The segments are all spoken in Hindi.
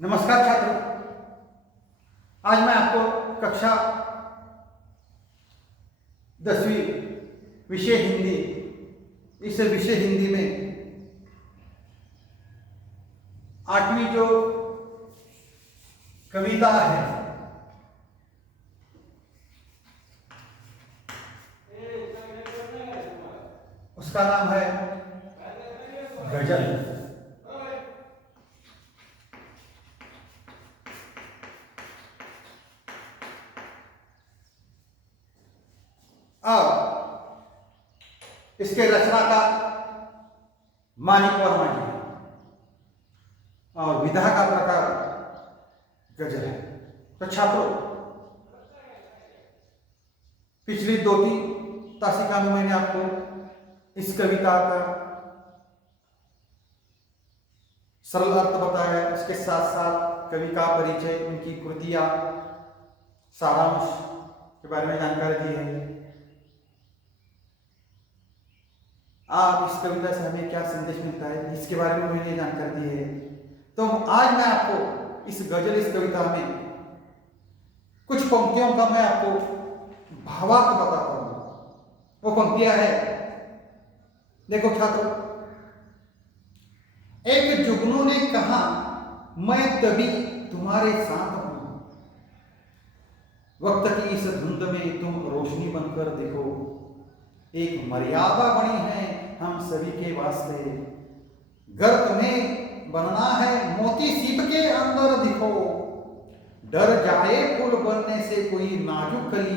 नमस्कार छात्रों। आज मैं आपको कक्षा 10वीं विषय हिंदी, इस विषय हिंदी में 8वीं जो कविता है उसका नाम है गजल। अब इसके रचनाकार मानिक वर्मा जी और विधा का प्रकार गजल है। तो छात्रों, पिछली 2-3 तासिका में मैंने आपको इस कविता का सरल अर्थ बताया, इसके साथ साथ कवि का परिचय, उनकी कृतियां, सारांश के बारे में जानकारी दी है। आप इस कविता से हमें क्या संदेश मिलता है इसके बारे में मैंने जानकारी दी है। तो आज मैं आपको इस गजल, इस कविता में कुछ पंक्तियों का मैं आपको भावार्थ बताता हूं। वो पंक्तियां है, देखो छात्रों। एक जुगनू ने कहा, मैं तभी तुम्हारे साथ हूं, वक्त की इस धुंध में तुम रोशनी बनकर देखो। एक मर्यादा बनी है हम सभी के वास्ते, घर तुम्हें बनना है मोती सीप के अंदर दिखो। डर जाए फूल बनने से कोई नाजुक कली,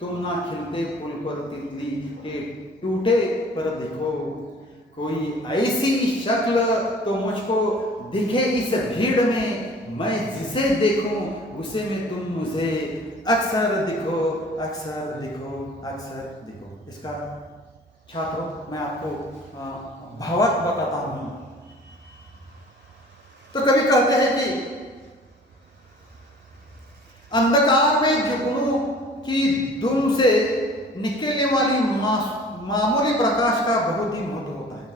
तुम ना खिलते फूल पर तितली के टूटे पर देखो। कोई ऐसी शक्ल तो मुझको दिखे इस भीड़ में, मैं जिसे देखूं उसे में तुम मुझे अक्सर दिखो, अक्सर दिखो, अक्सर दिखो। इसका छात्रों मैं आपको भावार्थ बताता हूं। तो कवि कहते हैं कि अंधकार में जुगनू की धुन से निकलने वाली मामूली प्रकाश का बहुत ही महत्व होता है,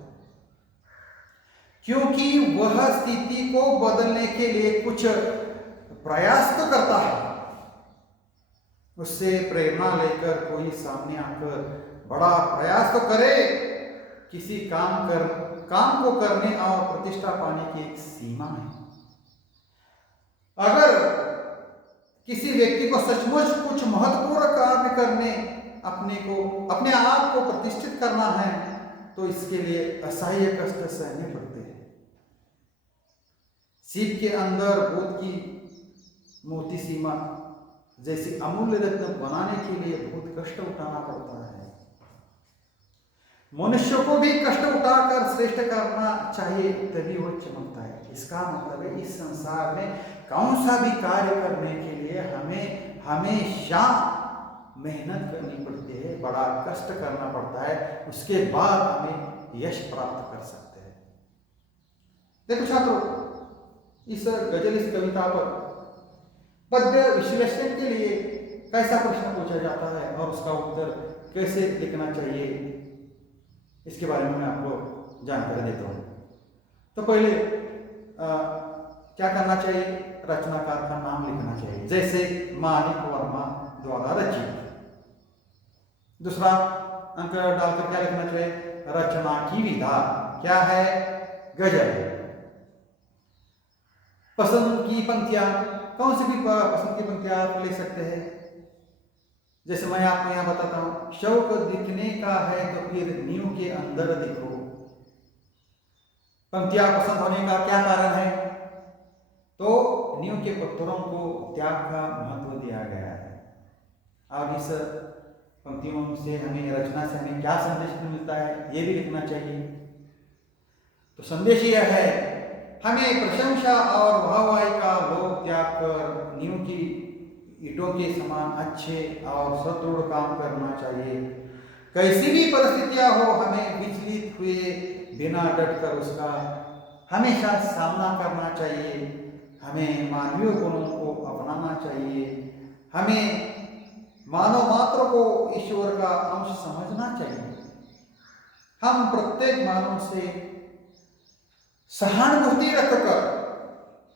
क्योंकि वह स्थिति को बदलने के लिए कुछ प्रयास तो करता है। उससे प्रेरणा लेकर कोई सामने आकर बड़ा प्रयास तो करे। किसी काम को करने और प्रतिष्ठा पाने की एक सीमा है। अगर किसी व्यक्ति को सचमुच कुछ महत्वपूर्ण कार्य करने, अपने आप को प्रतिष्ठित करना है, तो इसके लिए असह्य कष्ट सहने पड़ते हैं। सीप के अंदर बोध की मोती सीमा जैसी अमूल्य रत्न बनाने के लिए बहुत कष्ट उठाना पड़ता है। मनुष्य को भी कष्ट उठाकर श्रेष्ठ करना चाहिए, तभी वो चमकता है। इसका मतलब है इस संसार में कौन सा भी कार्य करने के लिए हमें हमेशा मेहनत करनी पड़ती है, बड़ा कष्ट करना पड़ता है, उसके बाद हमें यश प्राप्त कर सकते हैं। देखो छात्रों, इस गजल, इस कविता पर पद्य विश्लेषण के लिए कैसा प्रश्न पूछा जाता है और उसका उत्तर कैसे लिखना चाहिए, इसके बारे में मैं आपको जानकारी देता हूं। तो पहले क्या करना चाहिए, रचनाकार का नाम लिखना चाहिए, जैसे मानिक वर्मा द्वारा रचित। दूसरा अंक डालकर क्या लिखना चाहिए, रचना की विधा क्या है, गजल। पसंद की पंक्तियां, कौन सी भी पसंद की पंक्तियां आप ले सकते हैं। जैसे मैं आपको यहां बताता हूं, शौक दिखने का है तो फिर नींव के अंदर दिखो। पंक्तियां पसंद होने का क्या कारण है, तो नींव के पत्थरों को त्याग का महत्व दिया गया है। अब इस पंक्तियों से हमें, रचना से हमें क्या संदेश मिलता है, ये भी लिखना चाहिए। तो संदेश यह है, हमें प्रशंसा और वाहवाही का लोभ त्याग कर नींव की ईंटों के समान अच्छे और सदृढ़ काम करना चाहिए। कैसी भी परिस्थितियां हो, हमें विचलित हुए बिना डटकर उसका हमेशा सामना करना चाहिए। हमें मानवीय गुणों को अपनाना चाहिए। हमें मानव मात्र को ईश्वर का अंश समझना चाहिए। हम प्रत्येक मानव से सहानुभूति रखकर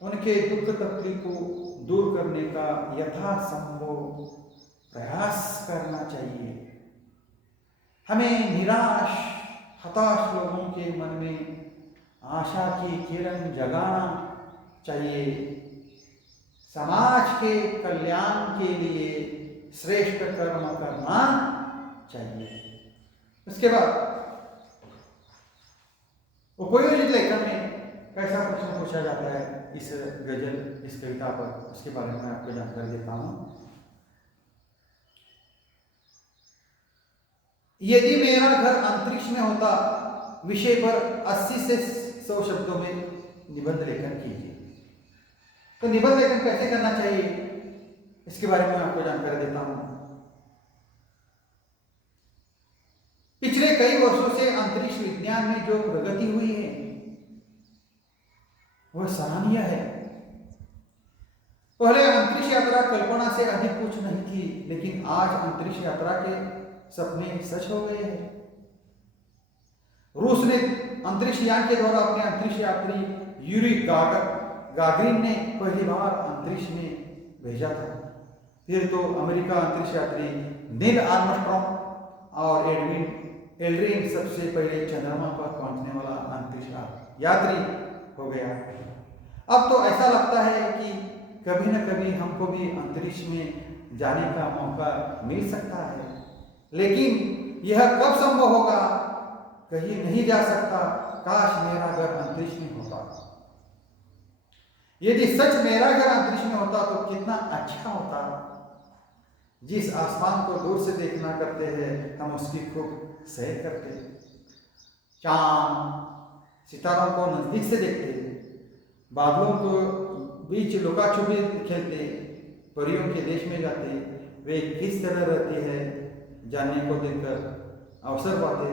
उनके दुख तकलीफ को दूर करने का यथासंभव प्रयास करना चाहिए। हमें निराश हताश लोगों के मन में आशा की किरण जगाना चाहिए। समाज के कल्याण के लिए श्रेष्ठ कर्म करना चाहिए। उसके बाद उपयोजित लेखन में कैसा प्रश्न पूछा जाता है इस गजल, इस कविता पर, उसके बारे में आपको जानकारी देता हूं। यदि मेरा घर अंतरिक्ष में होता, विषय पर 80 से 100 शब्दों में निबंध लेखन कीजिए। तो निबंध लेखन कैसे करना चाहिए, इसके बारे में आपको जानकारी देता हूं। पिछले कई वर्षों से अंतरिक्ष विज्ञान में जो प्रगति हुई है वह सराहनीय है। पहले अंतरिक्ष यात्रा कल्पना से अधिक कुछ नहीं थी, लेकिन आज अंतरिक्ष यात्रा के सपने सच हो गए हैं। रूस ने अंतरिक्ष यान के द्वारा अपने अंतरिक्ष यात्री यूरी गागरिन ने पहली बार अंतरिक्ष में भेजा था। फिर तो अमेरिका अंतरिक्ष यात्री नील आर्मस्ट्रॉन्ग और एल्ड्रिन सबसे पहले चंद्रमा पर पहुंचने वाला अंतरिक्ष यात्री हो गया। अब तो ऐसा लगता है कि कभी न कभी हमको भी अंतरिक्ष में जाने का मौका मिल सकता है, लेकिन यह कब संभव होगा कहीं नहीं जा सकता। काश मेरा घर अंतरिक्ष में होता। यदि सच मेरा घर अंतरिक्ष में होता तो कितना अच्छा होता। जिस आसमान को दूर से देखना करते हैं हम उसकी खूब सैर करते, चांद सितारों को नजदीक से देखते, बादलों को बीच लुका छुपी खेलते, परियों के देश में जाते, वे किस तरह रहती है जानने को देखकर अवसर पाते।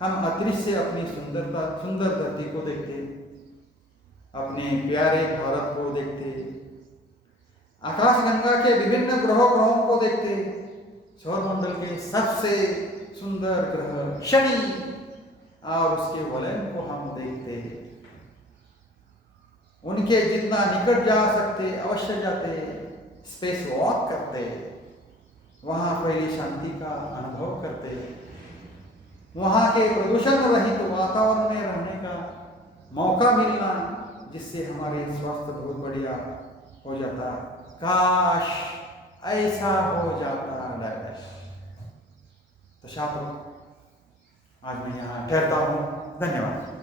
हम अंतरिक्ष से अपनी सुंदर धरती को देखते, अपने प्यारे भारत को देखते, आकाशगंगा के विभिन्न ग्रहों को देखते, सौरमंडल के सबसे सुंदर ग्रह शनि और उसके वलय को हम देखते। उनके जितना निकट जा सकते अवश्य जाते, स्पेस वॉक करते, वहां पहली शांति का अनुभव करते, वहां के प्रदूषण रहित वातावरण में रहने का मौका मिलना, जिससे हमारे स्वास्थ्य बहुत बढ़िया हो जाता। काश ऐसा हो जाता डैश। तो छात्रों, आज मैं यहाँ ठहरता हूँ। धन्यवाद।